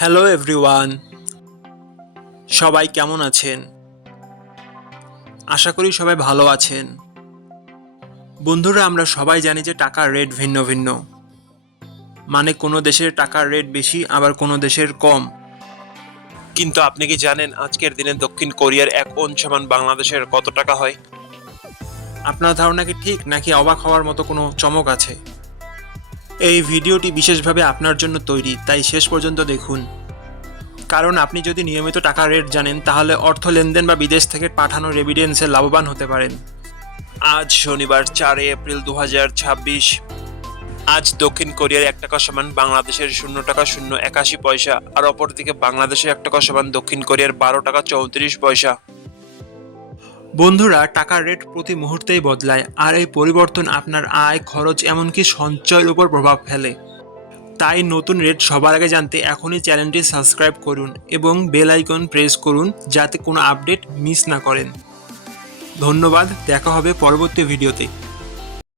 Hello everyone, সবাই কেমন আছেন? আশা করি সবাই ভালো আছেন। বন্ধুরা, আমরা সবাই জানি যে টাকার রেট ভিন্ন ভিন্ন। মানে কোনো দেশের টাকার রেট বেশি, আবার কোনো দেশের কম। কিন্তু আপনি কি জানেন আজকের দিনে দক্ষিণ কোরিয়ার 1 ওন সমান বাংলাদেশের কত টাকা হয়? আপনার ধারণা কি ঠিক, নাকি অবাক হওয়ার মতো কোনো চমক আছে? এই ভিডিওটি বিশেষভাবে আপনার জন্য তৈরি, তাই শেষ পর্যন্ত দেখুন। কারণ আপনি যদি নিয়মিত টাকার রেট জানেন, তাহলে অর্থ লেনদেন বা বিদেশ থেকে পাঠানো রেমিটেন্সে লাভবান হতে পারেন। আজ শনিবার 4 এপ্রিল 2026। আজ দক্ষিণ কোরিয়ার 1 টাকা সমান বাংলাদেশের 0 টাকা 081 পয়সা, আর অপরদিকে বাংলাদেশের 1 টাকা সমান দক্ষিণ কোরিয়ার 12 টাকা 34 পয়সা। বন্ধুরা, টাকার রেট প্রতি মুহূর্তেই বদলায়, আর এই পরিবর্তন আপনার আয়, খরচ, এমনকি সঞ্চয়ের উপর প্রভাব ফেলে। তাই নতুন রেট সবার আগে জানতে এখনই চ্যানেলটি সাবস্ক্রাইব করুন এবং বেল আইকন প্রেস করুন, যাতে কোনো আপডেট মিস না করেন। ধন্যবাদ, দেখা হবে পরবর্তী ভিডিওতে।